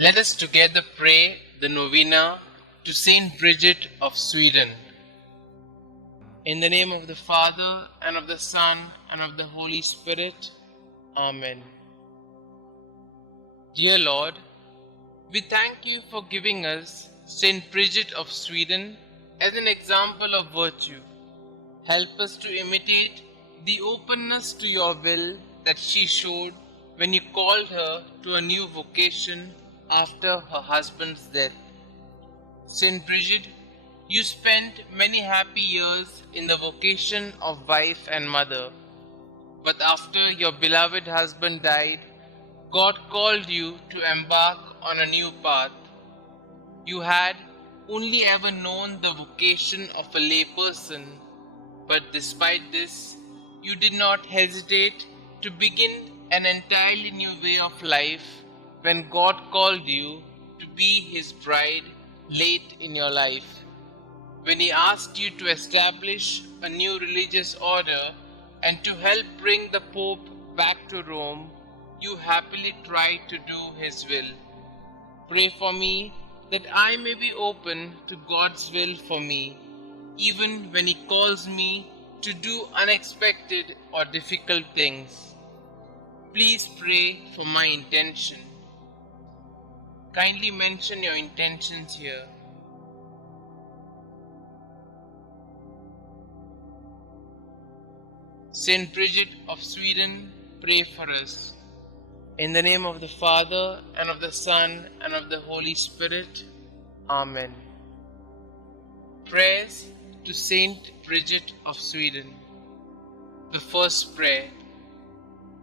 Let us together pray the Novena to St Bridget of Sweden. In the name of the Father, and of the Son, and of the Holy Spirit. Amen. Dear Lord, we thank you for giving us St Bridget of Sweden as an example of virtue. Help us to imitate the openness to your will that she showed when you called her to a new vocation after her husband's death. St. Bridget, you spent many happy years in the vocation of wife and mother, but after your beloved husband died, God called you to embark on a new path. You had only ever known the vocation of a layperson, but despite this, you did not hesitate to begin an entirely new way of life when God called you to be His bride late in your life. When He asked you to establish a new religious order and to help bring the Pope back to Rome, you happily tried to do His will. Pray for me that I may be open to God's will for me, even when He calls me to do unexpected or difficult things. Please pray for my intention. Kindly mention your intentions here. St. Bridget of Sweden, pray for us. In the name of the Father, and of the Son, and of the Holy Spirit. Amen. Prayers to St. Bridget of Sweden. The first prayer.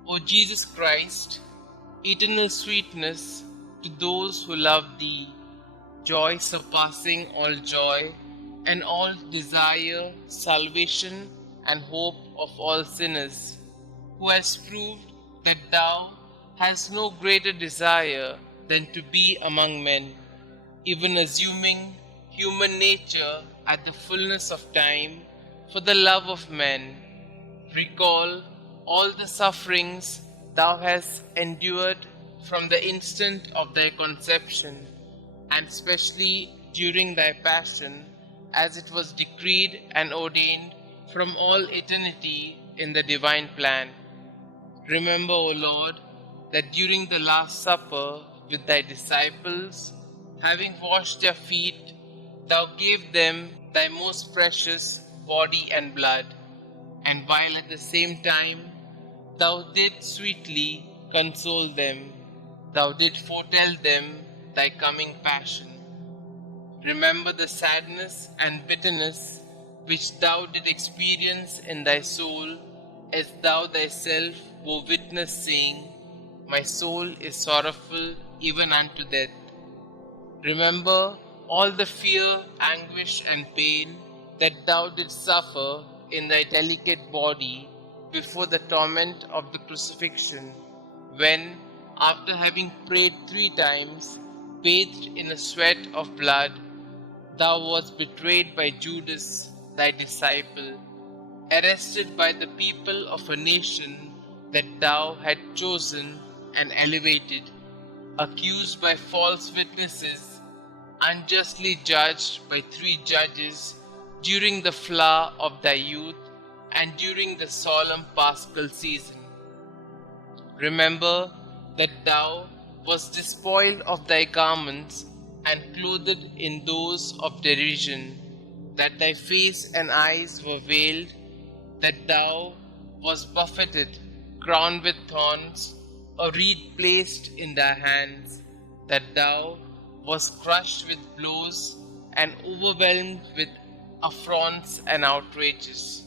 O Jesus Christ, eternal sweetness to those who love Thee, joy surpassing all joy, and all desire, salvation, and hope of all sinners, who has proved that Thou hast no greater desire than to be among men, even assuming human nature at the fullness of time for the love of men. Recall all the sufferings Thou hast endured from the instant of Thy conception, and especially during Thy passion, as it was decreed and ordained from all eternity in the divine plan. Remember, O Lord, that during the Last Supper with Thy disciples, having washed their feet, Thou gave them Thy most precious body and blood, and while at the same time Thou didst sweetly console them, Thou didst foretell them Thy coming passion. Remember the sadness and bitterness which Thou didst experience in Thy soul, as Thou Thyself were witness, saying, My soul is sorrowful even unto death. Remember all the fear, anguish, and pain that Thou didst suffer in Thy delicate body before the torment of the crucifixion, when, after having prayed 3 times, bathed in a sweat of blood, Thou wast betrayed by Judas, Thy disciple, arrested by the people of a nation that Thou had chosen and elevated, accused by false witnesses, unjustly judged by 3 judges during the flower of Thy youth and during the solemn Paschal season. Remember that Thou wast despoiled of Thy garments and clothed in those of derision, that Thy face and eyes were veiled, that Thou wast buffeted, crowned with thorns, a reed placed in Thy hands, that Thou wast crushed with blows and overwhelmed with affronts and outrages.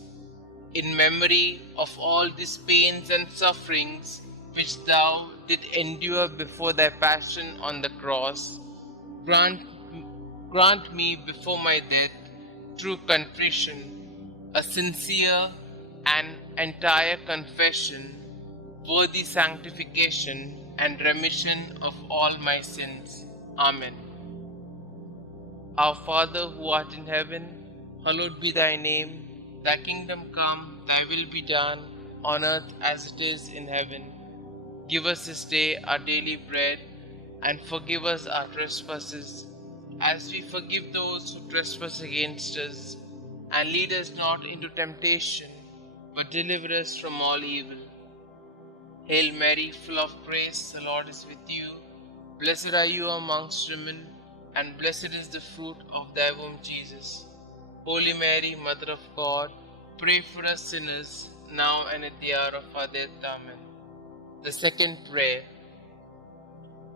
In memory of all these pains and sufferings which Thou did endure before Thy passion on the cross, grant me before my death, through contrition, a sincere and entire confession, worthy sanctification and remission of all my sins. Amen. Our Father who art in heaven, hallowed be Thy name. Thy kingdom come, Thy will be done, on earth as it is in heaven. Give us this day our daily bread, and forgive us our trespasses, as we forgive those who trespass against us. And lead us not into temptation, but deliver us from all evil. Hail Mary, full of grace, the Lord is with you. Blessed are you amongst women, and blessed is the fruit of thy womb, Jesus. Holy Mary, Mother of God, pray for us sinners, now and at the hour of our death. Amen. The second prayer.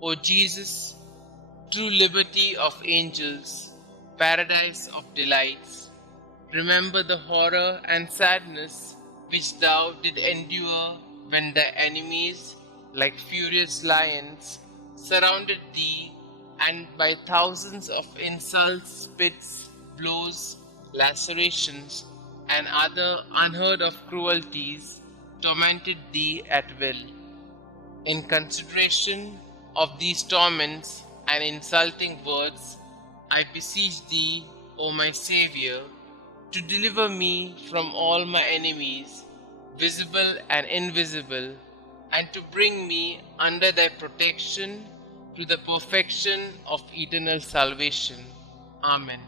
O Jesus, true liberty of angels, paradise of delights, remember the horror and sadness which thou did endure when thy enemies, like furious lions, surrounded thee, and by thousands of insults, spits, blows, lacerations, and other unheard of cruelties tormented thee at will. In consideration of these torments and insulting words, I beseech thee, O my Xavier, to deliver me from all my enemies, visible and invisible, and to bring me under thy protection to the perfection of eternal salvation. Amen.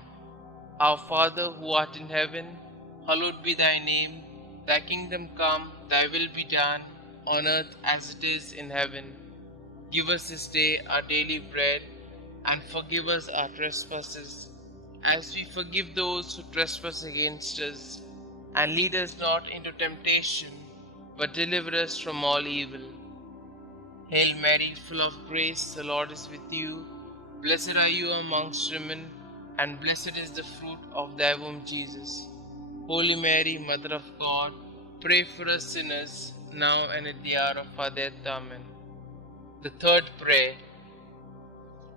Our Father who art in heaven, hallowed be thy name. Thy kingdom come, thy will be done, on earth as it is in heaven. Give us this day our daily bread, and forgive us our trespasses, as we forgive those who trespass against us. And lead us not into temptation, but deliver us from all evil. Hail Mary, full of grace, the Lord is with you. Blessed are you amongst women, and blessed is the fruit of thy womb, Jesus. Holy Mary, Mother of God, pray for us sinners, now and at the hour of our death. Amen. The third prayer.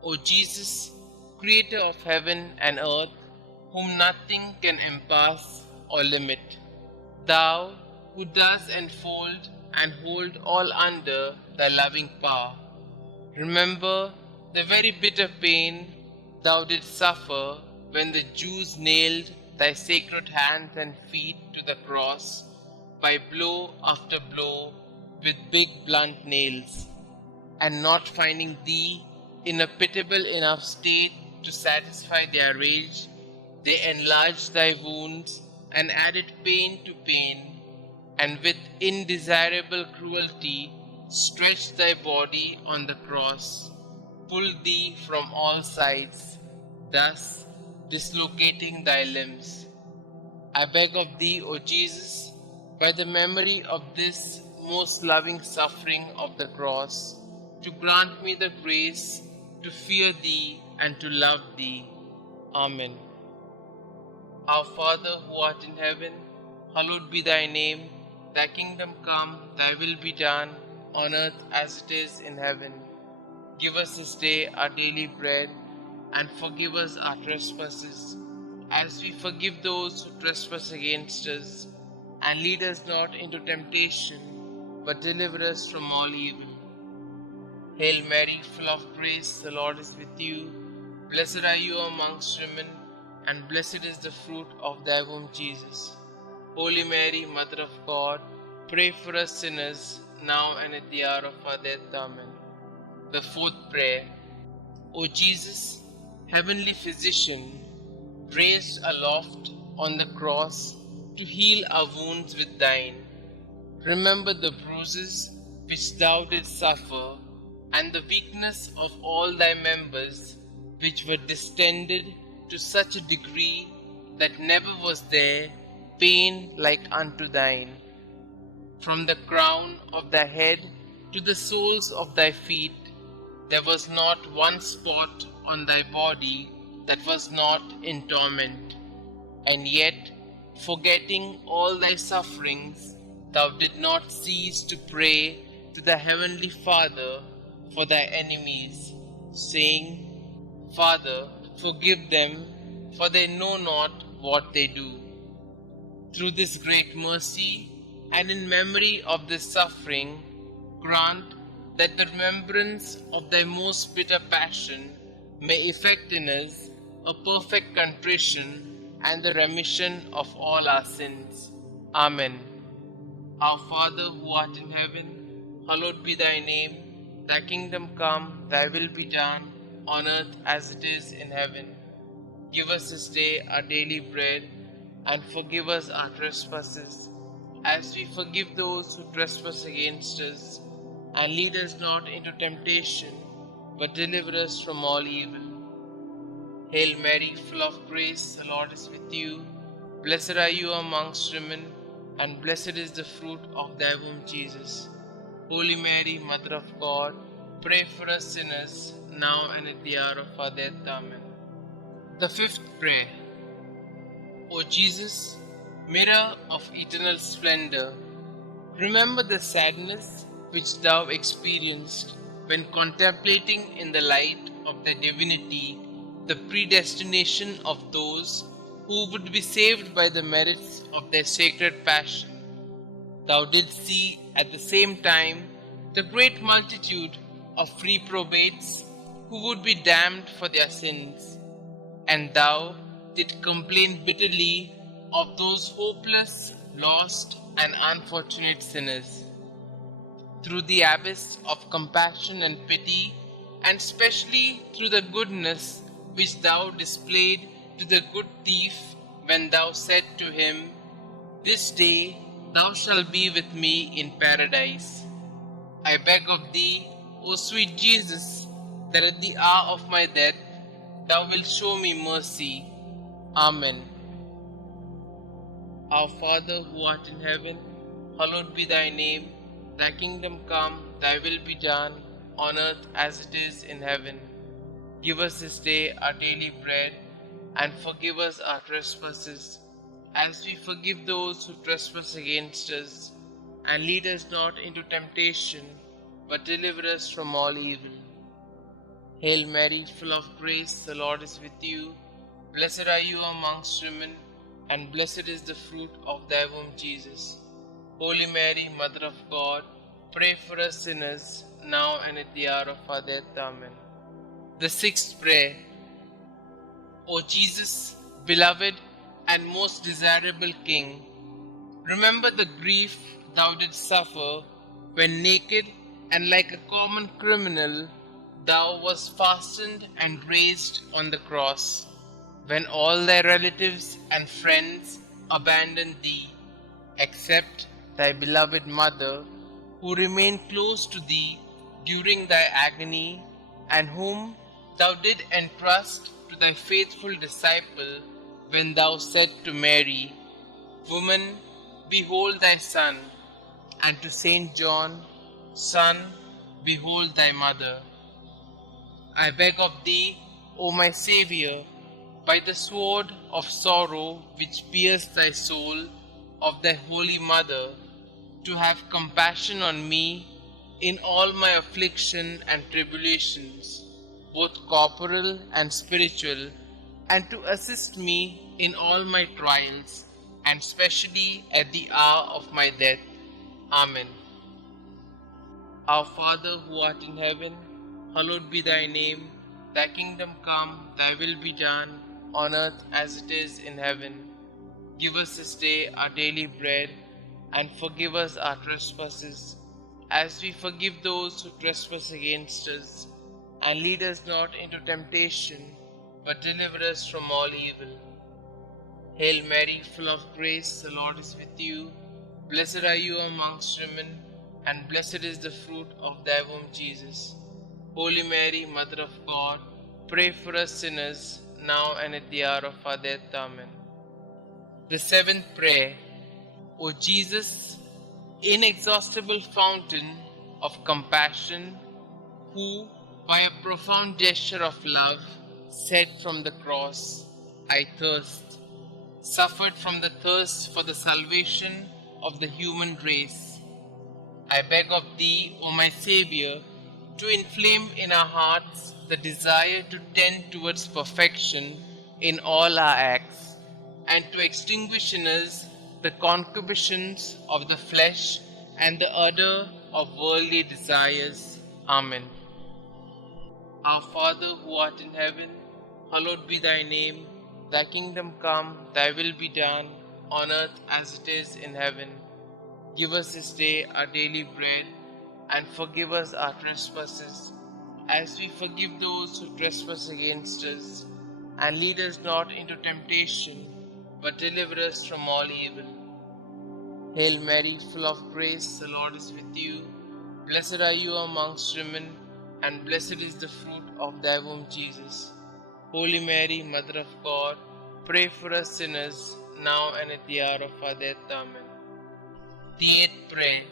O Jesus, Creator of heaven and earth, whom nothing can encompass or limit, thou who dost enfold and hold all under thy loving power, remember the very bitter pain thou didst suffer when the Jews nailed thy sacred hands and feet to the cross by blow after blow with big blunt nails, and not finding thee in a pitiable enough state to satisfy their rage, they enlarged thy wounds and added pain to pain, and with indesirable cruelty stretched thy body on the cross, pulled thee from all sides, thus dislocating thy limbs. I beg of thee, O Jesus, by the memory of this most loving suffering of the cross, to grant me the grace to fear thee and to love thee. Amen. Our Father who art in heaven, hallowed be thy name. Thy kingdom come, thy will be done, on earth as it is in heaven. Give us this day our daily bread, and forgive us our trespasses, as we forgive those who trespass against us. And lead us not into temptation, but deliver us from all evil. Hail Mary, full of grace, the Lord is with you. Blessed are you amongst women, and blessed is the fruit of thy womb, Jesus. Holy Mary, Mother of God, pray for us sinners, now and at the hour of our death. Amen. The fourth prayer. O Jesus, heavenly physician, raised aloft on the cross to heal our wounds with thine, remember the bruises which thou didst suffer, and the weakness of all thy members, which were distended to such a degree that never was there pain like unto thine. From the crown of thy head to the soles of thy feet, there was not one spot on thy body that was not in torment. And yet, forgetting all thy sufferings, thou did not cease to pray to the heavenly Father for thy enemies, saying, Father, forgive them, for they know not what they do. Through this great mercy, and in memory of this suffering, grant that the remembrance of thy most bitter passion may effect in us a perfect contrition and the remission of all our sins. Amen. Our Father who art in heaven, hallowed be thy name. Thy kingdom come, thy will be done, on earth as it is in heaven. Give us this day our daily bread, and forgive us our trespasses, as we forgive those who trespass against us. And lead us not into temptation, but deliver us from all evil. Hail Mary, full of grace, the Lord is with you. Blessed are you amongst women, and blessed is the fruit of thy womb, Jesus. Holy Mary, Mother of God, pray for us sinners, now and at the hour of our death. Amen. The fifth prayer. O Jesus, mirror of eternal splendor, remember the sadness which thou experienced when contemplating in the light of thy divinity the predestination of those who would be saved by the merits of their sacred passion. Thou didst see at the same time the great multitude of reprobates who would be damned for their sins, and thou didst complain bitterly of those hopeless, lost, and unfortunate sinners. Through the abyss of compassion and pity, and specially through the goodness which thou displayed to the good thief when thou said to him, "This day thou shalt be with me in paradise," I beg of thee, O sweet Jesus, that at the hour of my death thou wilt show me mercy. Amen. Our Father who art in heaven, hallowed be thy name. Thy kingdom come, thy will be done, on earth as it is in heaven. Give us this day our daily bread, and forgive us our trespasses, as we forgive those who trespass against us. And lead us not into temptation, but deliver us from all evil. Hail Mary, full of grace, the Lord is with you. Blessed are you amongst women, and blessed is the fruit of thy womb, Jesus. Holy Mary, Mother of God, pray for us sinners, now and at the hour of our death. Amen. The sixth prayer. O Jesus, beloved and most desirable King, remember the grief thou didst suffer when naked and like a common criminal thou wast fastened and raised on the cross, when all thy relatives and friends abandoned thee, except thy beloved mother, who remained close to thee during thy agony, and whom thou did entrust to thy faithful disciple when thou said to Mary, "Woman, behold thy son," and to Saint John, "Son, behold thy mother." I beg of thee, O my Xavier, by the sword of sorrow which pierced thy soul, of thy holy mother, to have compassion on me in all my affliction and tribulations, both corporal and spiritual, and to assist me in all my trials, and specially at the hour of my death. Amen. Our Father who art in heaven, hallowed be thy name. Thy kingdom come, thy will be done, on earth as it is in heaven. Give us this day our daily bread, and forgive us our trespasses, as we forgive those who trespass against us. And lead us not into temptation, but deliver us from all evil. Hail Mary, full of grace, the Lord is with you. Blessed are you amongst women, and blessed is the fruit of thy womb, Jesus. Holy Mary, Mother of God, pray for us sinners, now and at the hour of our death. Amen. The seventh prayer. O Jesus, inexhaustible fountain of compassion, who, by a profound gesture of love, said from the cross, "I thirst," suffered from the thirst for the salvation of the human race. I beg of thee, O my Saviour, to inflame in our hearts the desire to tend towards perfection in all our acts, and to extinguish in us the concupiscence of the flesh and the ardor of worldly desires. Amen. Our Father who art in heaven, hallowed be thy name. Thy kingdom come, thy will be done, on earth as it is in heaven. Give us this day our daily bread, and forgive us our trespasses, as we forgive those who trespass against us. And lead us not into temptation, but deliver us from all evil. Hail Mary, full of grace, the Lord is with you. Blessed are you amongst women, and blessed is the fruit of thy womb, Jesus. Holy Mary, Mother of God, pray for us sinners, now and at the hour of our death. Amen. The eighth prayer.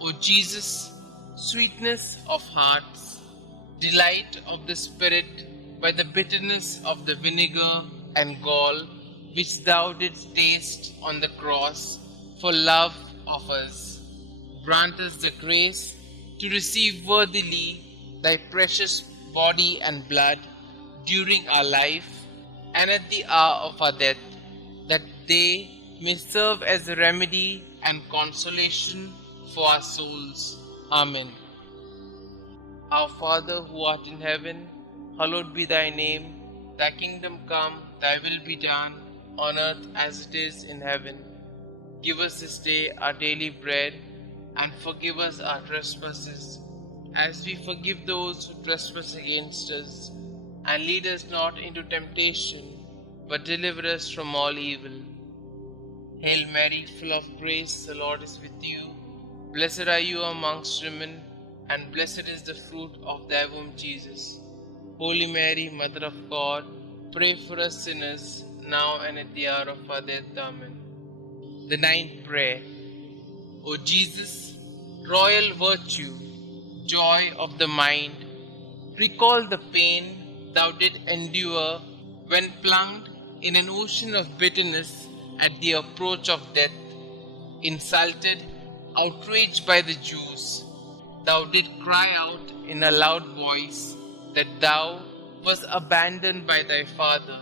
O Jesus, sweetness of hearts, delight of the Spirit, by the bitterness of the vinegar and gall which thou didst taste on the cross for love of us, grant us the grace to receive worthily thy precious body and blood during our life and at the hour of our death, that they may serve as a remedy and consolation for our souls. Amen. Our Father who art in heaven, hallowed be thy name. Thy kingdom come, thy will be done, on earth as it is in heaven. Give us this day our daily bread, and forgive us our trespasses, as we forgive those who trespass against us. And lead us not into temptation, but deliver us from all evil. Hail Mary, full of grace, the Lord is with you. Blessed are you amongst women, and blessed is the fruit of thy womb, Jesus. Holy Mary, Mother of God, pray for us sinners, now and at the hour of our death. Amen. The ninth prayer. O Jesus, royal virtue, joy of the mind, recall the pain thou didst endure when plunged in an ocean of bitterness at the approach of death. Insulted, outraged by the Jews, thou didst cry out in a loud voice that thou wast abandoned by thy Father,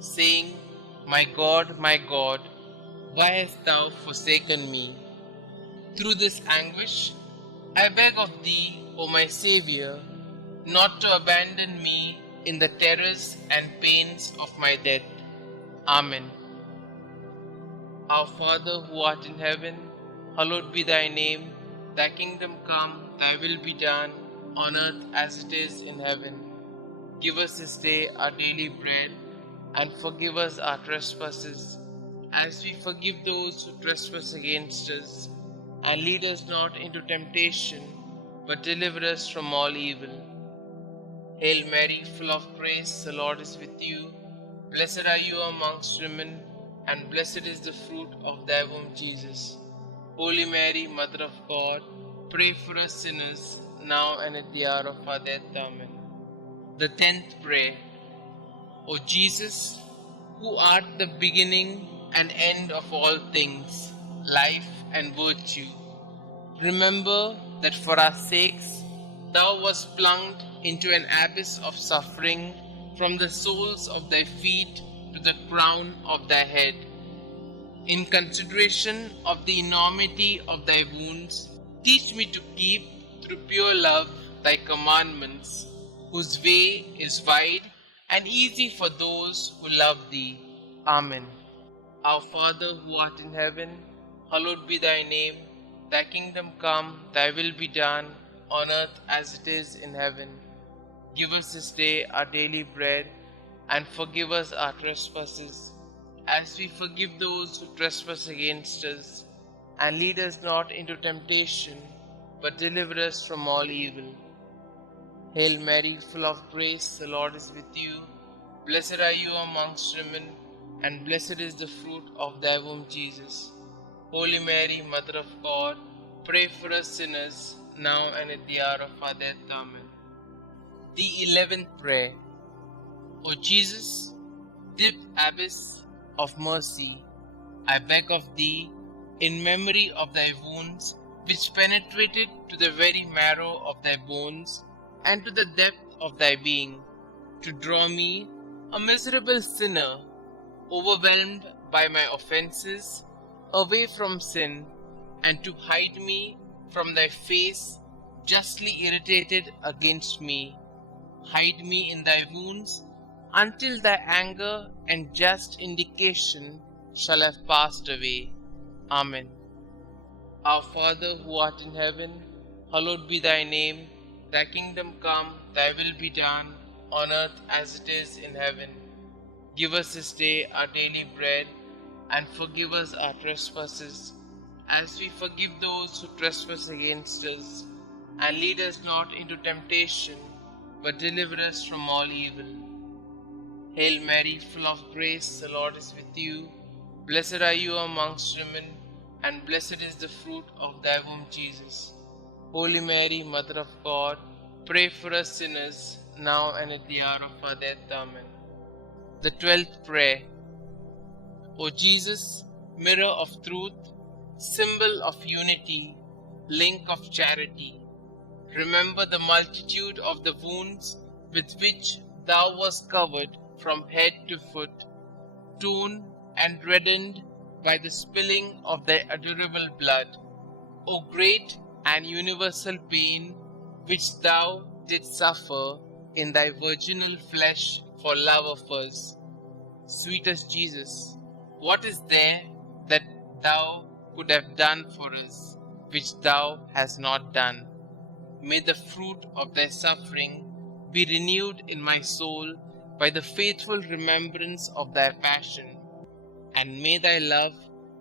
saying, my God, why hast thou forsaken me? Through this anguish, I beg of thee, O my Xavier, not to abandon me in the terrors and pains of my death. Amen. Our Father who art in heaven, hallowed be thy name. Thy kingdom come, thy will be done, on earth as it is in heaven. Give us this day our daily bread, and forgive us our trespasses, as we forgive those who trespass against us. And lead us not into temptation, but deliver us from all evil. Hail Mary, full of grace, the Lord is with you. Blessed are you amongst women, and blessed is the fruit of thy womb, Jesus. Holy Mary, Mother of God, pray for us sinners, now and at the hour of our death. Amen. The 10th prayer. O Jesus, who art the beginning and end of all things, life and virtue, remember that for our sakes thou wast plunged into an abyss of suffering from the soles of thy feet to the crown of thy head. In consideration of the enormity of thy wounds, teach me to keep, through pure love, thy commandments, whose way is wide and easy for those who love thee. Amen. Our Father who art in heaven, hallowed be thy name. Thy kingdom come, thy will be done, on earth as it is in heaven. Give us this day our daily bread, and forgive us our trespasses, as we forgive those who trespass against us. And lead us not into temptation, but deliver us from all evil. Hail Mary, full of grace, the Lord is with you. Blessed are you amongst women, and blessed is the fruit of thy womb, Jesus. Holy Mary, Mother of God, pray for us sinners, now and at the hour of our death. Amen. The 11th prayer. O Jesus, deep abyss of mercy, I beg of thee, in memory of thy wounds, which penetrated to the very marrow of thy bones and to the depth of thy being, to draw me, a miserable sinner, overwhelmed by my offenses, away from sin, and to hide me from thy face, justly irritated against me. Hide me in thy wounds, until thy anger and just indication shall have passed away. Amen. Our Father who art in heaven, hallowed be thy name. Thy kingdom come, thy will be done, on earth as it is in heaven. Give us this day our daily bread, and forgive us our trespasses, as we forgive those who trespass against us. And lead us not into temptation, but deliver us from all evil. Hail Mary, full of grace, the Lord is with you. Blessed are you amongst women, and blessed is the fruit of thy womb, Jesus. Holy Mary, Mother of God, pray for us sinners, now and at the hour of our death. Amen. The 12th prayer. O Jesus, mirror of truth, symbol of unity, link of charity, remember the multitude of the wounds with which thou wast covered from head to foot, torn and reddened by the spilling of thy adorable blood. O great and universal pain which thou didst suffer in thy virginal flesh for love of us. Sweetest Jesus, what is there that thou could have done for us, which thou hast not done? May the fruit of thy suffering be renewed in my soul by the faithful remembrance of thy passion, and may thy love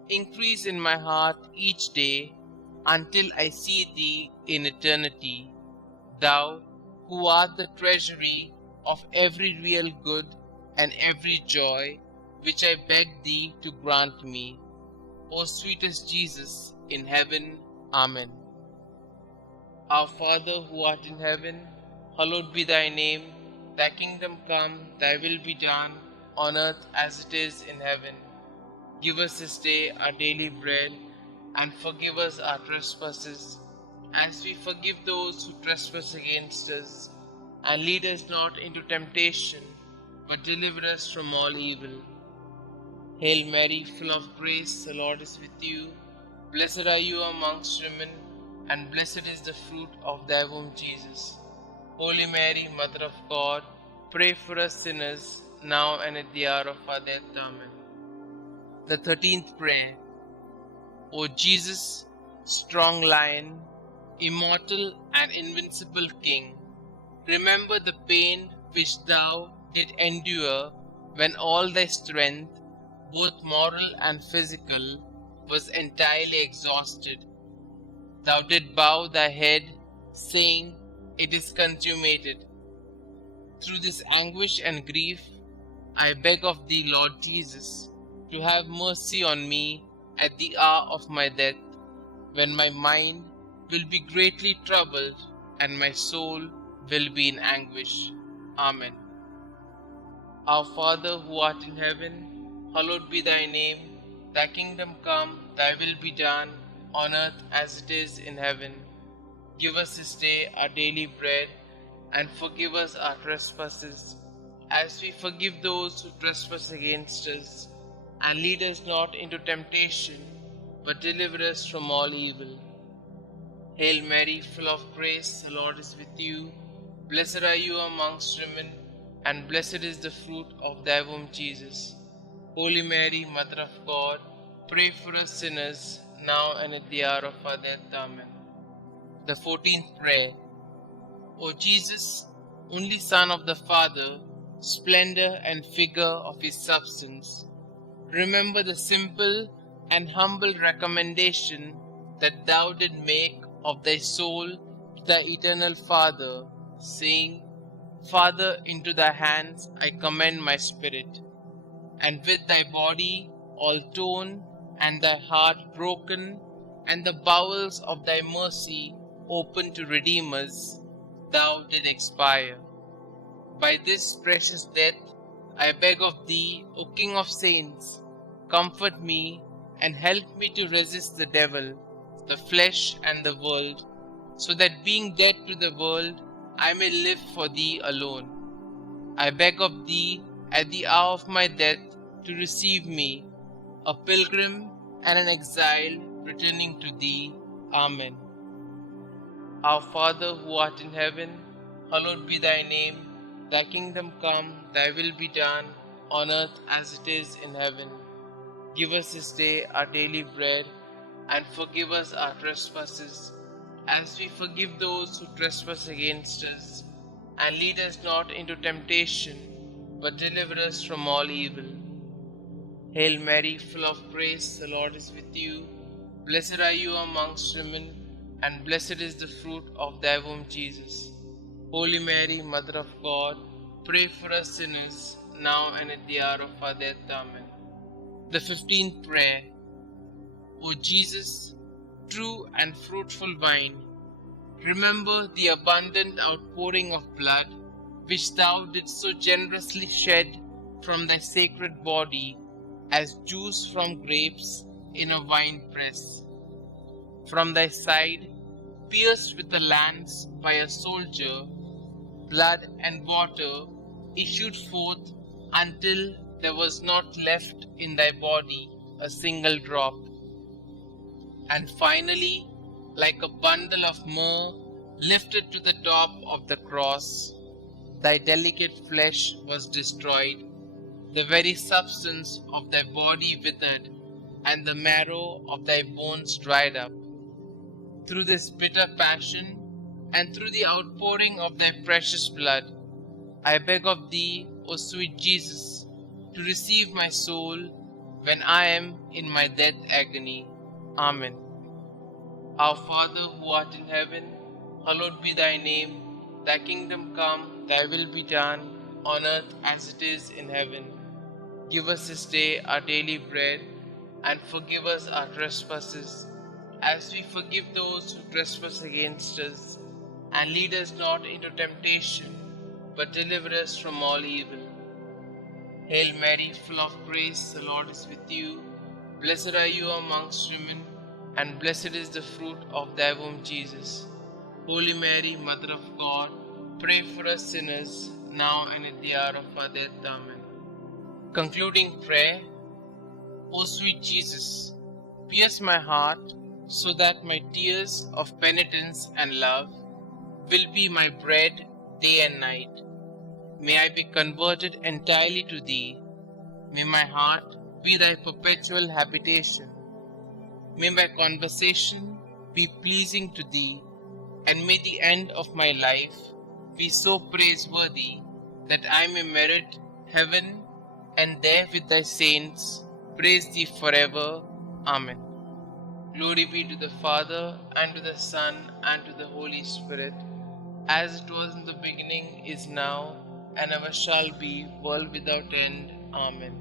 increase in my heart each day until I see thee in eternity, thou who art the treasury of every real good and every joy, which I beg thee to grant me. O sweetest Jesus in heaven. Amen. Our Father who art in heaven, hallowed be thy name. Thy kingdom come, thy will be done, on earth as it is in heaven. Give us this day our daily bread, and forgive us our trespasses, as we forgive those who trespass against us. And lead us not into temptation, but deliver us from all evil. Hail Mary, full of grace, the Lord is with you. Blessed are you amongst women, and blessed is the fruit of thy womb, Jesus. Holy Mary, Mother of God, pray for us sinners, now and at the hour of our death. Amen. The 13th prayer. O Jesus, strong lion, immortal and invincible King, remember the pain which thou did endure when all thy strength, both moral and physical, was entirely exhausted. Thou didst bow thy head, saying, "It is consummated." Through this anguish and grief, I beg of thee, Lord Jesus, to have mercy on me at the hour of my death, when my mind will be greatly troubled and my soul will be in anguish. Amen. Our Father who art in heaven, hallowed be thy name. Thy kingdom come, thy will be done, on earth as it is in heaven. Give us this day our daily bread, and forgive us our trespasses, as we forgive those who trespass against us. And lead us not into temptation, but deliver us from all evil. Hail Mary, full of grace, the Lord is with you. Blessed are you amongst women, and blessed is the fruit of thy womb, Jesus. Holy Mary, Mother of God, pray for us sinners, now and at the hour of our death. Amen. The 14th prayer. O Jesus, only Son of the Father, splendor and figure of his substance, remember the simple and humble recommendation that thou did make of thy soul to thy eternal Father, saying, "Father, into thy hands I commend my spirit." And with thy body all torn, and thy heart broken, and the bowels of thy mercy open to redeem us, thou did expire. By this precious death I beg of thee, O King of saints, comfort me and help me to resist the devil, the flesh and the world, so that being dead to the world, I may live for thee alone. I beg of thee at the hour of my death to receive me, a pilgrim and an exile returning to thee. Amen. Our Father who art in heaven, hallowed be thy name. Thy kingdom come, thy will be done, on earth as it is in heaven. Give us this day our daily bread, and forgive us our trespasses, as we forgive those who trespass against us. And lead us not into temptation, but deliver us from all evil. Hail Mary, full of grace, the Lord is with you. Blessed are you amongst women, and blessed is the fruit of thy womb, Jesus. Holy Mary, Mother of God, pray for us sinners, now and at the hour of our death. Amen. The 15th prayer. O Jesus, true and fruitful vine, remember the abundant outpouring of blood which thou didst so generously shed from thy sacred body as juice from grapes in a wine press. From thy side, pierced with a lance by a soldier, blood and water issued forth until there was not left in thy body a single drop. And finally, like a bundle of myrrh lifted to the top of the cross, thy delicate flesh was destroyed, the very substance of thy body withered, and the marrow of thy bones dried up. Through this bitter passion, and through the outpouring of thy precious blood, I beg of thee, O sweet Jesus, to receive my soul when I am in my death agony. Amen. Our Father who art in heaven, hallowed be thy name. Thy kingdom come, thy will be done, on earth as it is in heaven. Give us this day our daily bread, and forgive us our trespasses, as we forgive those who trespass against us. And lead us not into temptation, but deliver us from all evil. Hail Mary, full of grace, the Lord is with you. Blessed are you amongst women, and blessed is the fruit of thy womb, Jesus. Holy Mary, Mother of God, pray for us sinners, now and at the hour of our death. Amen. Concluding prayer. O sweet Jesus, pierce my heart so that my tears of penitence and love will be my bread day and night. May I be converted entirely to thee. May my heart be thy perpetual habitation. May my conversation be pleasing to thee, and may the end of my life be so praiseworthy that I may merit heaven, and there with thy saints praise thee forever. Amen. Glory be to the Father, and to the Son, and to the Holy Spirit, as it was in the beginning, is now, and ever shall be, world without end. Amen.